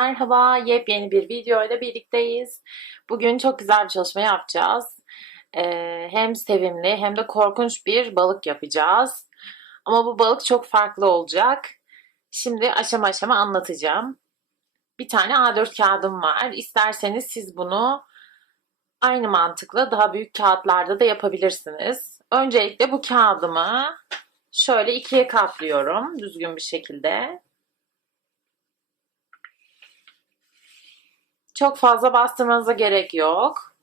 Merhaba, yepyeni bir video ile birlikteyiz. Bugün çok güzel bir çalışma yapacağız. Ee, hem sevimli hem de korkunç bir balık yapacağız. Ama bu balık çok farklı olacak. Şimdi aşama aşama anlatacağım. Bir tane A4 kağıdım var. İsterseniz siz bunu aynı mantıkla daha büyük kağıtlarda da yapabilirsiniz. Öncelikle bu kağıdımı şöyle ikiye katlıyorum düzgün bir şekilde. Çok fazla bastırmanıza gerek yok.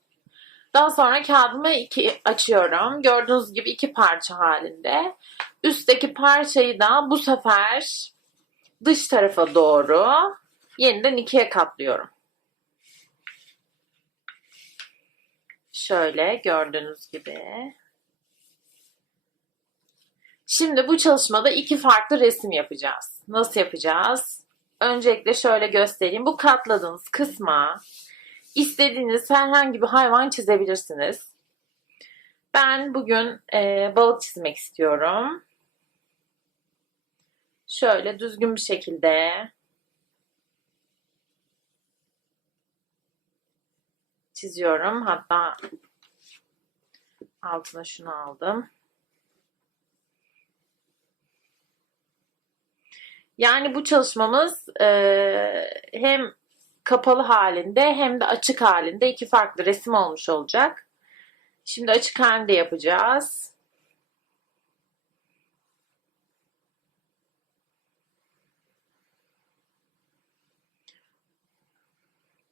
Daha sonra kağıdımı iki açıyorum. Gördüğünüz gibi iki parça halinde. Üstteki parçayı da bu sefer dış tarafa doğru yeniden ikiye katlıyorum. Şöyle gördüğünüz gibi. Şimdi bu çalışmada iki farklı resim yapacağız. Nasıl yapacağız? Öncelikle şöyle göstereyim. Bu katladığınız kısma istediğiniz herhangi bir hayvan çizebilirsiniz. Ben bugün e, balık çizmek istiyorum. Şöyle düzgün bir şekilde çiziyorum. Hatta altına şunu aldım. Yani bu çalışmamız e, hem kapalı halinde hem de açık halinde iki farklı resim olmuş olacak. Şimdi açık halinde yapacağız.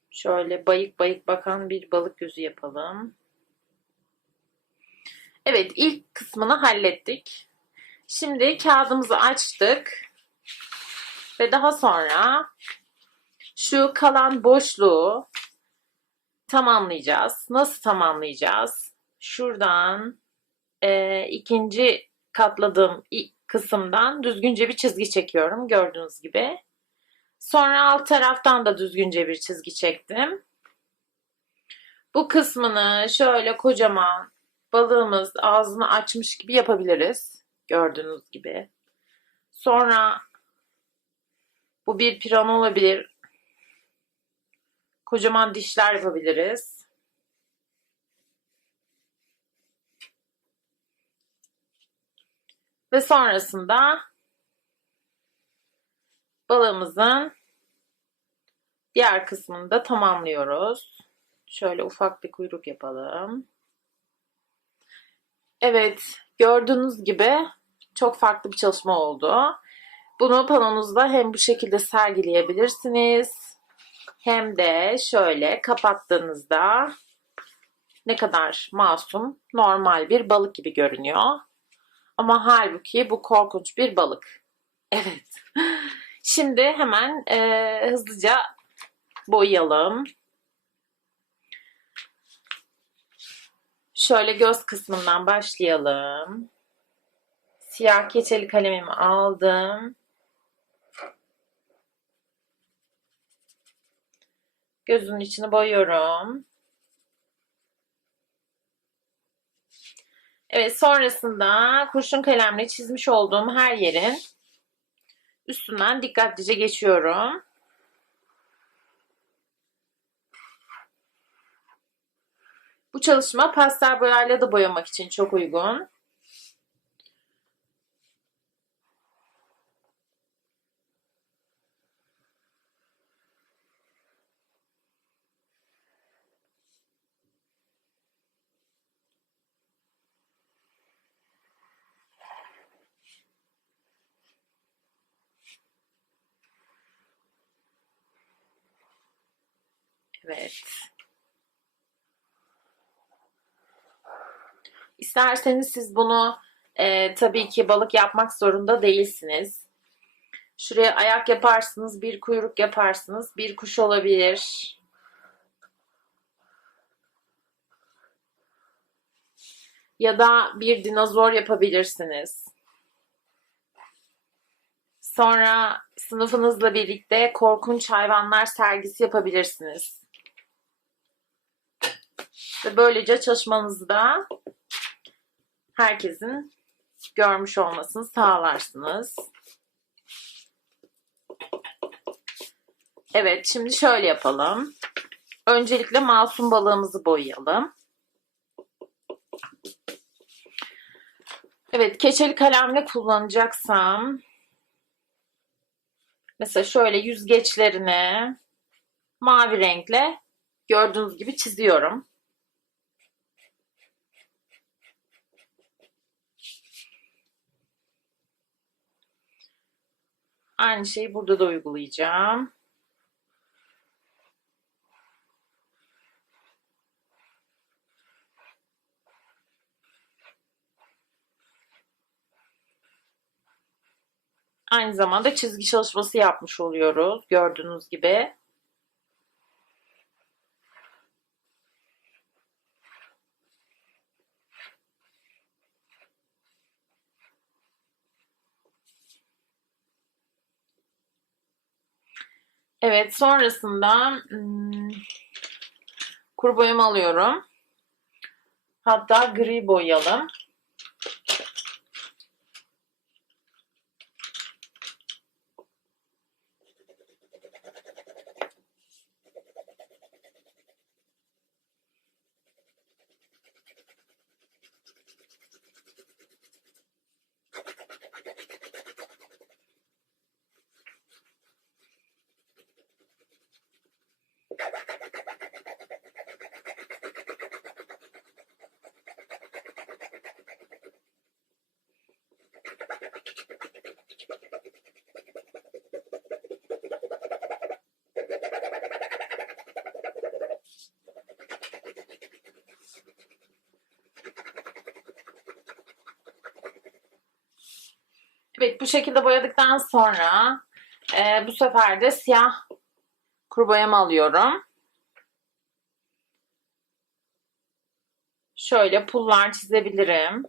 Şöyle bayık bayık bakan bir balık yüzü yapalım. Evet ilk kısmını hallettik. Şimdi kağıdımızı açtık. Ve daha sonra şu kalan boşluğu tamamlayacağız. Nasıl tamamlayacağız? Şuradan e, ikinci katladığım kısımdan düzgünce bir çizgi çekiyorum gördüğünüz gibi. Sonra alt taraftan da düzgünce bir çizgi çektim. Bu kısmını şöyle kocaman balığımız ağzını açmış gibi yapabiliriz. Gördüğünüz gibi. Sonra bu bir piran olabilir. Kocaman dişler yapabiliriz. Ve sonrasında balığımızın diğer kısmını da tamamlıyoruz. Şöyle ufak bir kuyruk yapalım. Evet, gördüğünüz gibi çok farklı bir çalışma oldu. Bunu panonuzda hem bu şekilde sergileyebilirsiniz hem de şöyle kapattığınızda ne kadar masum, normal bir balık gibi görünüyor. Ama halbuki bu korkunç bir balık. Evet. Şimdi hemen e, hızlıca boyayalım. Şöyle göz kısmından başlayalım. Siyah keçeli kalemimi aldım. Gözünün içini boyuyorum. Evet sonrasında kurşun kalemle çizmiş olduğum her yerin üstünden dikkatlice geçiyorum. Bu çalışma pastel boyayla da boyamak için çok uygun. Evet. İsterseniz siz bunu e, tabii ki balık yapmak zorunda değilsiniz. Şuraya ayak yaparsınız, bir kuyruk yaparsınız, bir kuş olabilir. Ya da bir dinozor yapabilirsiniz. Sonra sınıfınızla birlikte korkunç hayvanlar sergisi yapabilirsiniz. Ve böylece çalışmanızı da herkesin görmüş olmasını sağlarsınız. Evet, şimdi şöyle yapalım. Öncelikle masum balığımızı boyayalım. Evet, keçeli kalemle kullanacaksam mesela şöyle yüzgeçlerini mavi renkle gördüğünüz gibi çiziyorum. Aynı şeyi burada da uygulayacağım. Aynı zamanda çizgi çalışması yapmış oluyoruz. Gördüğünüz gibi. Evet, sonrasında hmm, kuru boyamı alıyorum. Hatta gri boyayalım. Evet, bu şekilde boyadıktan sonra e, bu sefer de siyah kuru boyamı alıyorum. Şöyle pullar çizebilirim.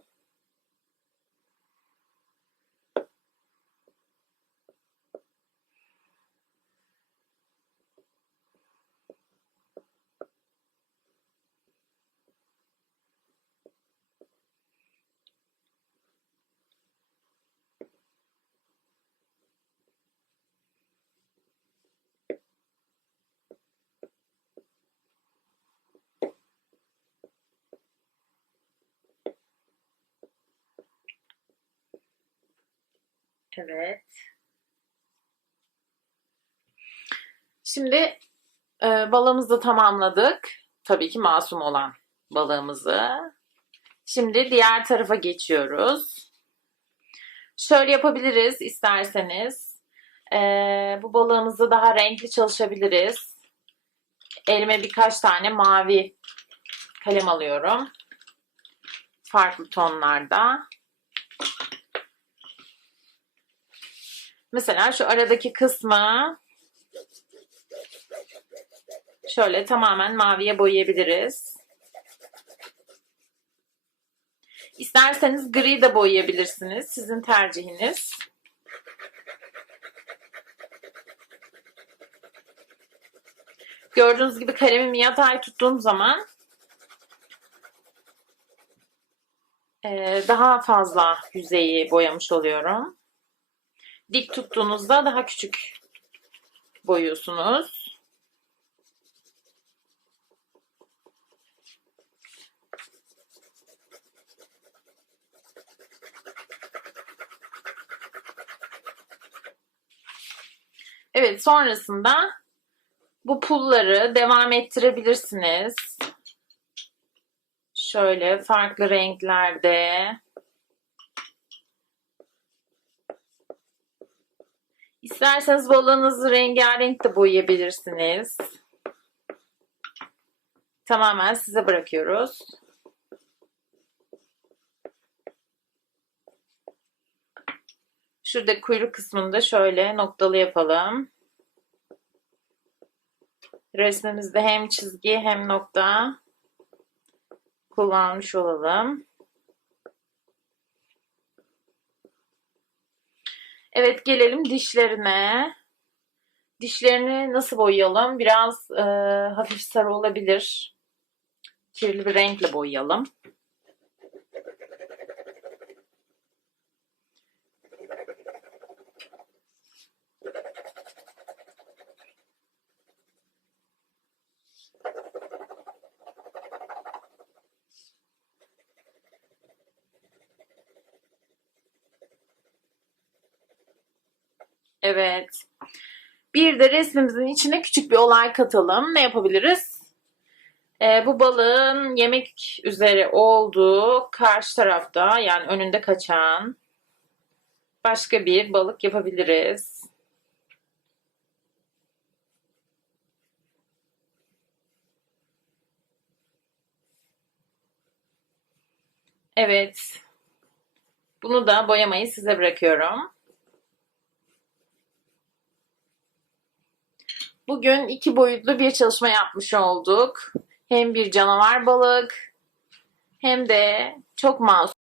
Evet. Şimdi e, balığımızı da tamamladık. Tabii ki masum olan balığımızı. Şimdi diğer tarafa geçiyoruz. Şöyle yapabiliriz isterseniz. E, bu balığımızı daha renkli çalışabiliriz. Elime birkaç tane mavi kalem alıyorum. Farklı tonlarda. Mesela şu aradaki kısmı şöyle tamamen maviye boyayabiliriz. İsterseniz gri de boyayabilirsiniz. Sizin tercihiniz. Gördüğünüz gibi kalemimi yatay tuttuğum zaman daha fazla yüzeyi boyamış oluyorum. Dik tuttuğunuzda daha küçük boyuyorsunuz. Evet sonrasında bu pulları devam ettirebilirsiniz. Şöyle farklı renklerde. İsterseniz balığınızı rengarenk de boyayabilirsiniz. Tamamen size bırakıyoruz. Şurada kuyruk kısmında şöyle noktalı yapalım. Resmimizde hem çizgi hem nokta kullanmış olalım. Evet gelelim dişlerine. Dişlerini nasıl boyayalım? Biraz e, hafif sarı olabilir. Kirli bir renkle boyayalım. Evet. Bir de resmimizin içine küçük bir olay katalım. Ne yapabiliriz? Ee, bu balığın yemek üzere olduğu karşı tarafta yani önünde kaçan başka bir balık yapabiliriz. Evet. Bunu da boyamayı size bırakıyorum. Bugün iki boyutlu bir çalışma yapmış olduk. Hem bir canavar balık hem de çok masum